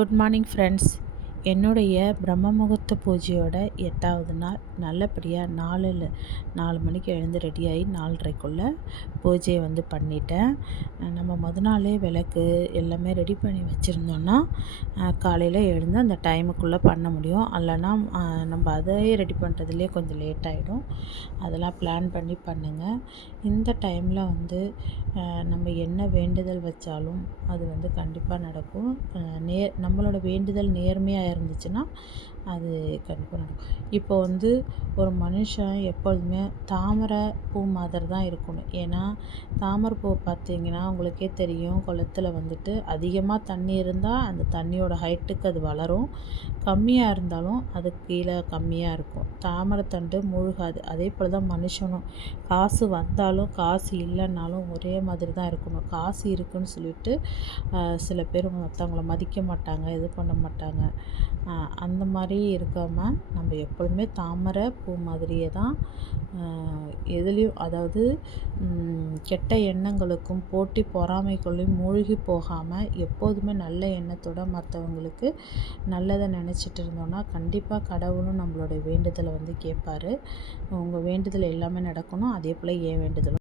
Good morning friends. என்னுடைய பிரம்ம முகூர்த்த பூஜையோட 8வது நாள் நல்லபடியாக 4 மணிக்கு எழுந்து ரெடியாகி 4:30க்குள்ளே பூஜையை பண்ணிட்டேன். நம்ம நாளே விளக்கு எல்லாமே ரெடி பண்ணி வச்சுருந்தோன்னா காலையில் எழுந்து அந்த டைமுக்குள்ளே பண்ண முடியும். இல்லைன்னா நம்ம அதையே ரெடி பண்ணுறதுலேயே கொஞ்சம் லேட் ஆகிடும். அதெல்லாம் பிளான் பண்ணி பண்ணுங்கள். இந்த டைமில் நம்ம என்ன வேண்டுதல் வச்சாலும் அது கண்டிப்பாக நடக்கும். நம்மளோட வேண்டுதல் நேர்மையாக இருந்துச்சுன்னா அது கண்டிப்பாக நடக்கும். இப்போ ஒரு மனுஷன் எப்பொழுதுமே தாமரை பூ மாதிரி தான் இருக்கணும். ஏன்னா தாமரை பூ பார்த்திங்கன்னா உங்களுக்கே தெரியும், குளத்தில் அதிகமாக தண்ணி இருந்தால் அந்த தண்ணியோட ஹைட்டுக்கு அது வளரும், கம்மியாக இருந்தாலும் அது கீழே கம்மியாக இருக்கும். தாமரை தண்டு மூழ்காது. அதே போல் தான் மனுஷனும், காசு வந்தாலும் காசு இல்லைன்னாலும் ஒரே மாதிரி தான் இருக்கணும். காசு இருக்குன்னு சொல்லிட்டு சில பேர் மற்றவங்கள மதிக்க மாட்டாங்க, இது பண்ண மாட்டாங்க. அந்த மாதிரி இருக்காமல் நம்ம எப்பொழுதுமே தாமரை பூ மாதிரியே தான் எதுலேயும், அதாவது கெட்ட எண்ணங்களுக்கும் போட்டி பொறாமைக்குள்ளேயும் மூழ்கி போகாமல் எப்போதுமே நல்ல எண்ணத்தோட மற்றவங்களுக்கு நல்லதை நினச்சிட்டு இருந்தோன்னா கண்டிப்பாக கடவுளும் நம்மளோட வேண்டுதலை கேட்பார். உங்கள் வேண்டுதல் எல்லாமே நடக்கணும். அதே போல் என் வேண்டுதலும்